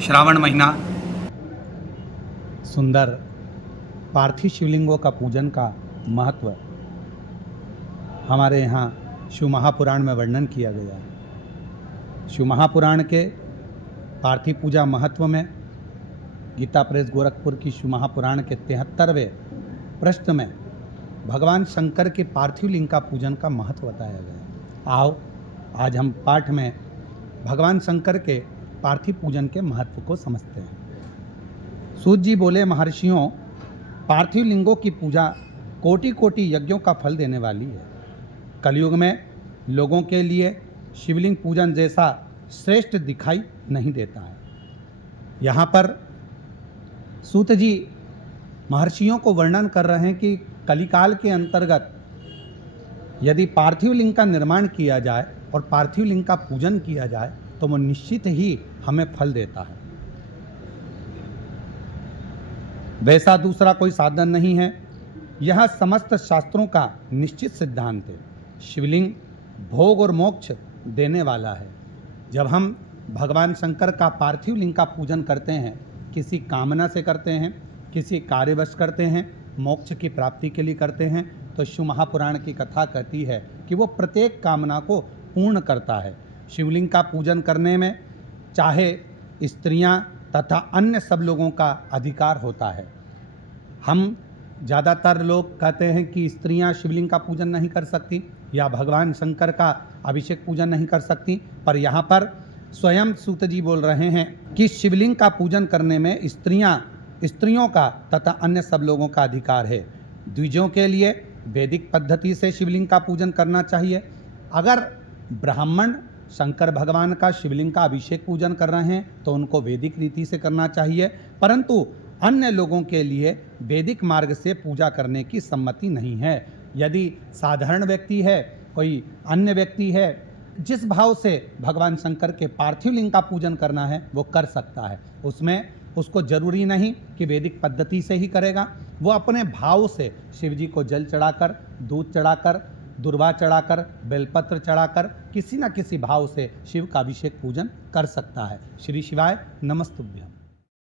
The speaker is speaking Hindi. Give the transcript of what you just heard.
श्रावण महीना। सुंदर पार्थिव शिवलिंगों का पूजन का महत्व हमारे यहाँ शिव महापुराण में वर्णन किया गया है। शिव महापुराण के पार्थिव पूजा महत्व में गीता प्रेस गोरखपुर की शिव महापुराण के 73वें प्रश्न में भगवान शंकर के पार्थिव लिंग का पूजन का महत्व बताया गया है। आओ आज हम पाठ में भगवान शंकर के पार्थिव पूजन के महत्व को समझते हैं। सूत जी बोले, महर्षियों, पार्थिव लिंगों की पूजा कोटि कोटि यज्ञों का फल देने वाली है। कलयुग में लोगों के लिए शिवलिंग पूजन जैसा श्रेष्ठ दिखाई नहीं देता है। यहाँ पर सूत जी महर्षियों को वर्णन कर रहे हैं कि कलिकाल के अंतर्गत यदि पार्थिव लिंग का निर्माण किया जाए और पार्थिव लिंग का पूजन किया जाए तो वो निश्चित ही हमें फल देता है। वैसा दूसरा कोई साधन नहीं है। यह समस्त शास्त्रों का निश्चित सिद्धांत है। शिवलिंग भोग और मोक्ष देने वाला है। जब हम भगवान शंकर का पार्थिव लिंग का पूजन करते हैं, किसी कामना से करते हैं, किसी कार्यवश करते हैं, मोक्ष की प्राप्ति के लिए करते हैं, तो शिव महापुराण की कथा कहती है कि वो प्रत्येक कामना को पूर्ण करता है। शिवलिंग का पूजन करने में चाहे स्त्रियां तथा अन्य सब लोगों का अधिकार होता है। हम ज़्यादातर लोग कहते हैं कि स्त्रियां शिवलिंग का पूजन नहीं कर सकती या भगवान शंकर का अभिषेक पूजन नहीं कर सकती, पर यहाँ पर स्वयं सूत जी बोल रहे हैं कि शिवलिंग का पूजन करने में स्त्रियों का तथा अन्य सब लोगों का अधिकार है। द्विजों के लिए वैदिक पद्धति से शिवलिंग का पूजन करना चाहिए। अगर ब्राह्मण शंकर भगवान का शिवलिंग का अभिषेक पूजन कर रहे हैं तो उनको वैदिक रीति से करना चाहिए, परंतु अन्य लोगों के लिए वैदिक मार्ग से पूजा करने की सम्मति नहीं है। यदि साधारण व्यक्ति है, कोई अन्य व्यक्ति है, जिस भाव से भगवान शंकर के पार्थिव लिंग का पूजन करना है वो कर सकता है। उसमें उसको जरूरी नहीं कि वैदिक पद्धति से ही करेगा। वो अपने भाव से शिव जी को जल चढ़ाकर, दूध चढ़ाकर, दुर्वा चढ़ाकर, बेलपत्र चढ़ाकर किसी न किसी भाव से शिव का अभिषेक पूजन कर सकता है। श्री शिवाय नमस्तुभ्यम।